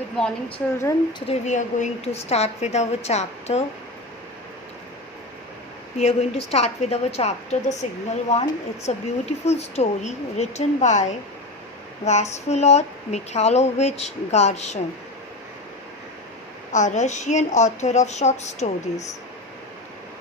Good morning, children. Today we are going to start with our chapter. The Signal One. It's a beautiful story written by Vyacheslav Mikhailovich Garshin, a Russian author of short stories.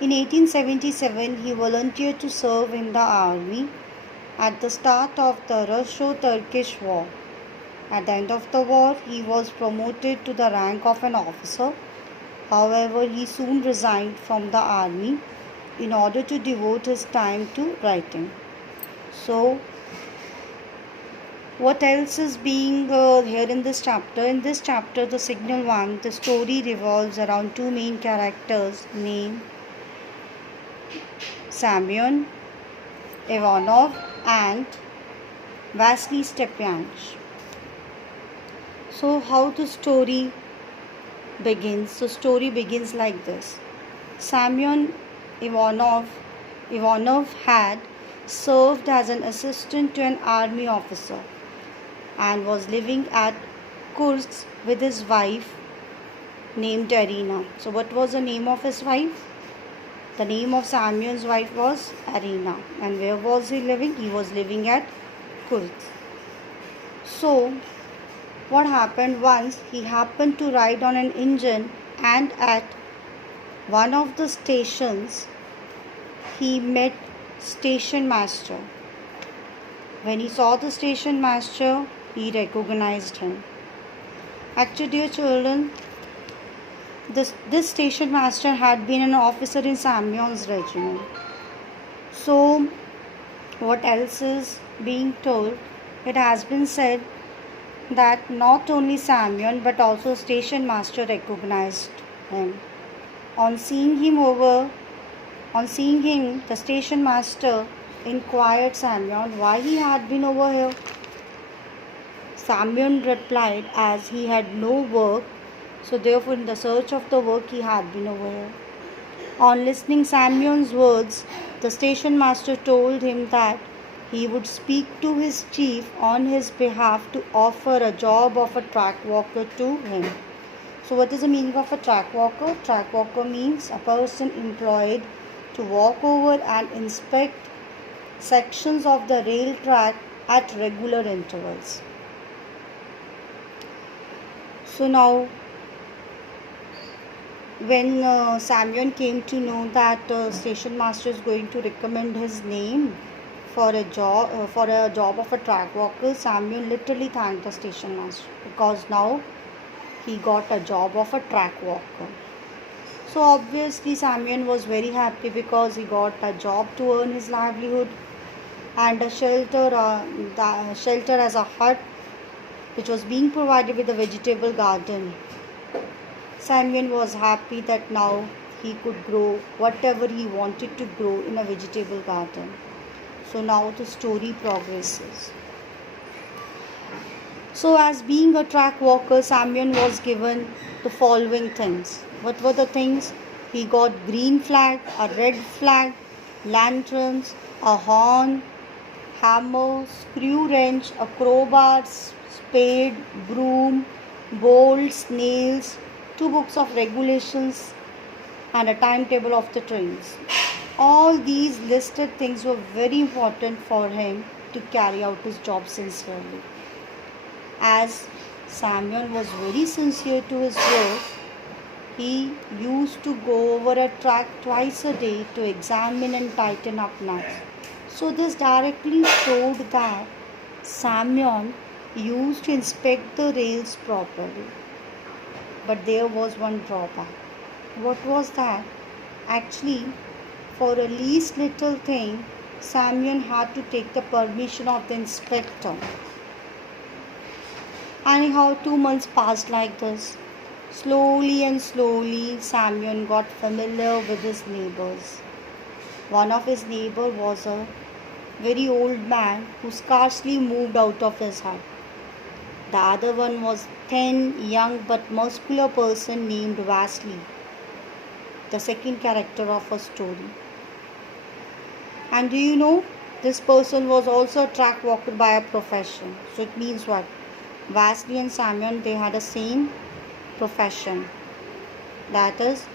In 1877, he volunteered to serve in the army at the start of the Russo-Turkish War. At the end of the war, he was promoted to the rank of an officer. However, he soon resigned from the army in order to devote his time to writing. So, what else is being here in this chapter? In this chapter, The Signal One, the story revolves around two main characters named Semyon Ivanov and Vasily Stepanovich. So, how the story begins? The story begins like this. Semyon Ivanov had served as an assistant to an army officer and was living at Kursk with his wife named Irina. So, what was the name of his wife? The name of Semyon's wife was Irina. And where was he living? He was living at Kursk. So, what happened once? He happened to ride on an engine, and at one of the stations he met station master. When he saw the station master, he recognized him. Actually, dear children, this station master had been an officer in Semyon's regiment. So, what else is being told? It has been said that not only Semyon but also station master recognized him. On seeing him, the station master inquired Semyon why he had been over here. Semyon replied as he had no work, so therefore in the search of the work he had been over here. On listening Semyon's words, the station master told him that he would speak to his chief on his behalf to offer a job of a track walker to him. So what is the meaning of a track walker? Track walker means a person employed to walk over and inspect sections of the rail track at regular intervals. So now, when Semyon came to know that station master is going to recommend his name for a job of a track walker, Semyon literally thanked the station master because now he got a job of a track walker. So obviously Semyon was very happy because he got a job to earn his livelihood and a shelter as a hut which was being provided with a vegetable garden. Semyon was happy that now he could grow whatever he wanted to grow in a vegetable garden. So now the story progresses. So as being a track walker, Semyon was given the following things. What were the things? He got green flag, a red flag, lanterns, a horn, hammer, screw wrench, a crowbar, spade, broom, bolts, nails, 2 books of regulations and a timetable of the trains. All these listed things were very important for him to carry out his job sincerely. As Semyon was very sincere to his work, he used to go over a track twice a day to examine and tighten up nuts. So this directly showed that Semyon used to inspect the rails properly. But there was one drawback. What was that? Actually, for a least little thing, Semyon had to take the permission of the inspector. Anyhow, 2 months passed like this. Slowly and slowly, Semyon got familiar with his neighbors. One of his neighbors was a very old man who scarcely moved out of his hut. The other one was a thin, young but muscular person named Vasily, the second character of a story. And do you know, this person was also a track walker by a profession. So it means what? Vasily and Semyon, they had the same profession. That is,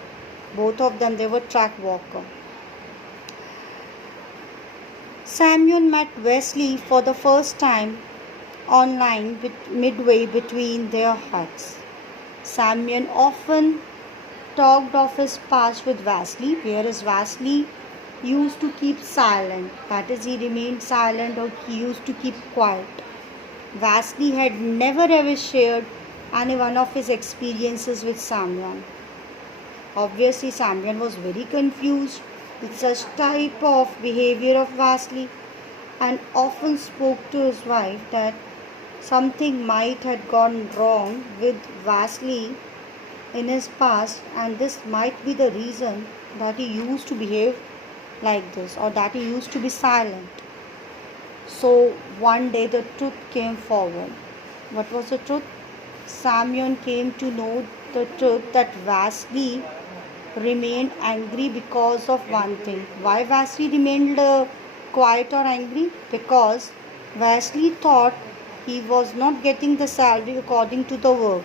both of them, they were track walker. Semyon met Vasily for the first time online midway between their huts. Semyon often talked of his past with Vasily, whereas Vasily used to keep silent. That is, he remained silent or he used to keep quiet. Vasily had never ever shared any one of his experiences with Semyon. Obviously, Semyon was very confused with such type of behavior of Vasily and often spoke to his wife that something might have gone wrong with Vasily in his past, and this might be the reason that he used to behave like this or that he used to be silent. So one day the truth came forward. What was the truth? Semyon came to know the truth that Vasily remained angry because of one thing. Why Vasily remained quiet or angry? Because Vasily thought he was not getting the salary according to the work.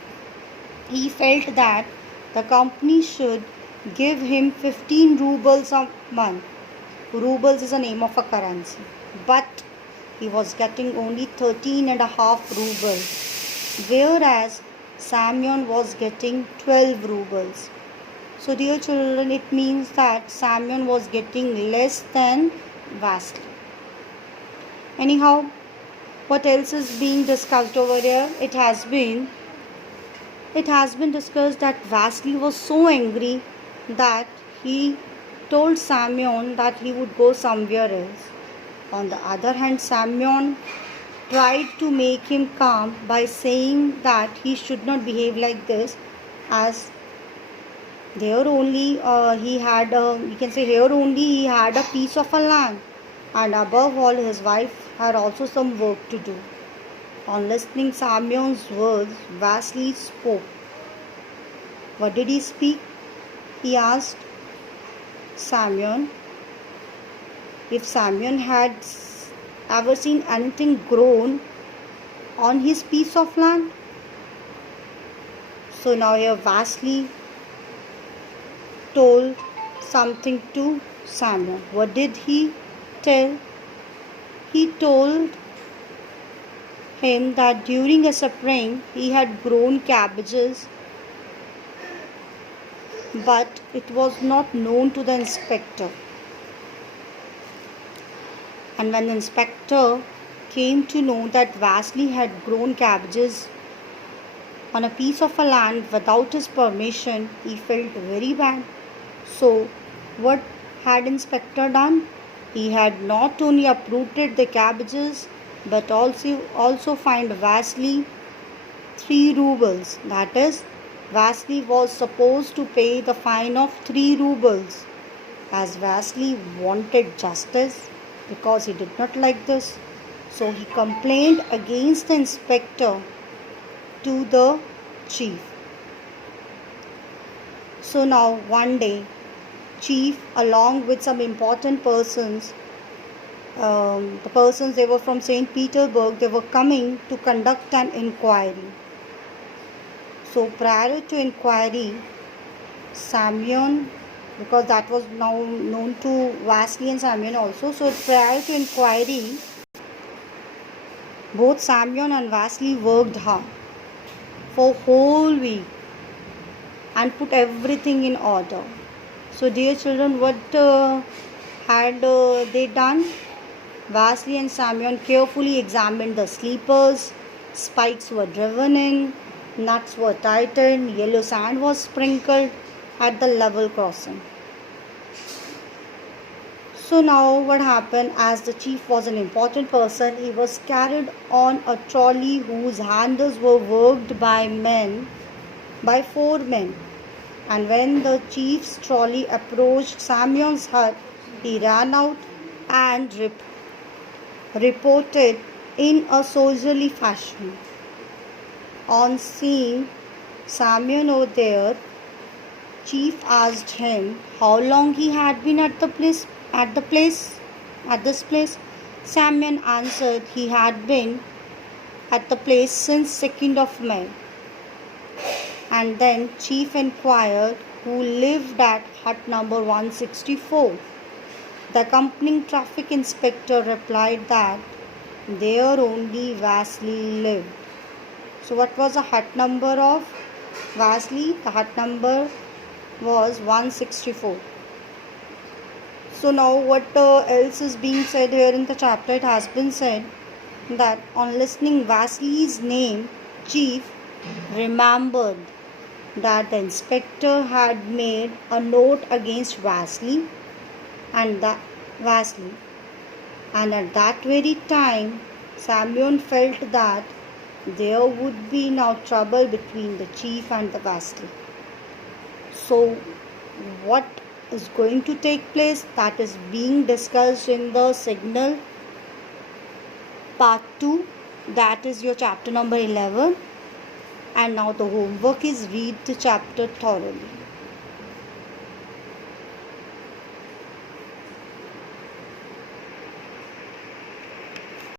He felt that the company should give him 15 rubles a month. Rubles is the name of a currency. But he was getting only 13.5 rubles, whereas Semyon was getting 12 rubles. So dear children, it means that Semyon was getting less than Vasily. Anyhow, what else is being discussed over here? It has been discussed that Vasily was so angry that he told Semyon that he would go somewhere else. On the other hand, Semyon tried to make him calm by saying that he should not behave like this, as there only he had a piece of a land, and above all his wife had also some work to do. On listening Semyon's words, Vasily spoke. What did he speak? He asked Semyon if Semyon had ever seen anything grown on his piece of land. So now here Vasily told something to Semyon. What did he tell? He told him that during a spring he had grown cabbages, but it was not known to the inspector. And when the inspector came to know that Vasily had grown cabbages on a piece of a land without his permission, he felt very bad. So what had inspector done? He had not only uprooted the cabbages but also fined Vasily 3 rubles. That is, Vasily was supposed to pay the fine of 3 rubles. As Vasily wanted justice, because he did not like this, so he complained against the inspector to the chief. So now one day, chief along with some important persons, the persons, they were from St. Petersburg, they were coming to conduct an inquiry. So prior to inquiry, Semyon, because that was now known to Vasily and Semyon also, so prior to inquiry, both Semyon and Vasily worked hard for whole week and put everything in order. So dear children, what had they done? Vasily and Semyon carefully examined the sleepers, spikes were driven in, nuts were tightened, yellow sand was sprinkled at the level crossing. So now what happened, as the chief was an important person, he was carried on a trolley whose handles were worked by 4 men. And when the chief's trolley approached Semyon's hut, he ran out and reported in a soldierly fashion. On seeing Semyon over there, chief asked him how long he had been at this place. Semyon answered he had been at the place since 2nd of May. And then chief inquired who lived at hut number 164. The accompanying traffic inspector replied that there only Vasily lived. So what was the hut number of Vasily? The hut number was 164. So now what else is being said here in the chapter? It has been said that on listening Vasily's name, chief remembered that the inspector had made a note against Vasily and at that very time Semyon felt that there would be now trouble between the chief and the Vasily. So what is going to take place, that is being discussed in the signal part 2, that is your chapter number 11. And now the homework is read the chapter thoroughly.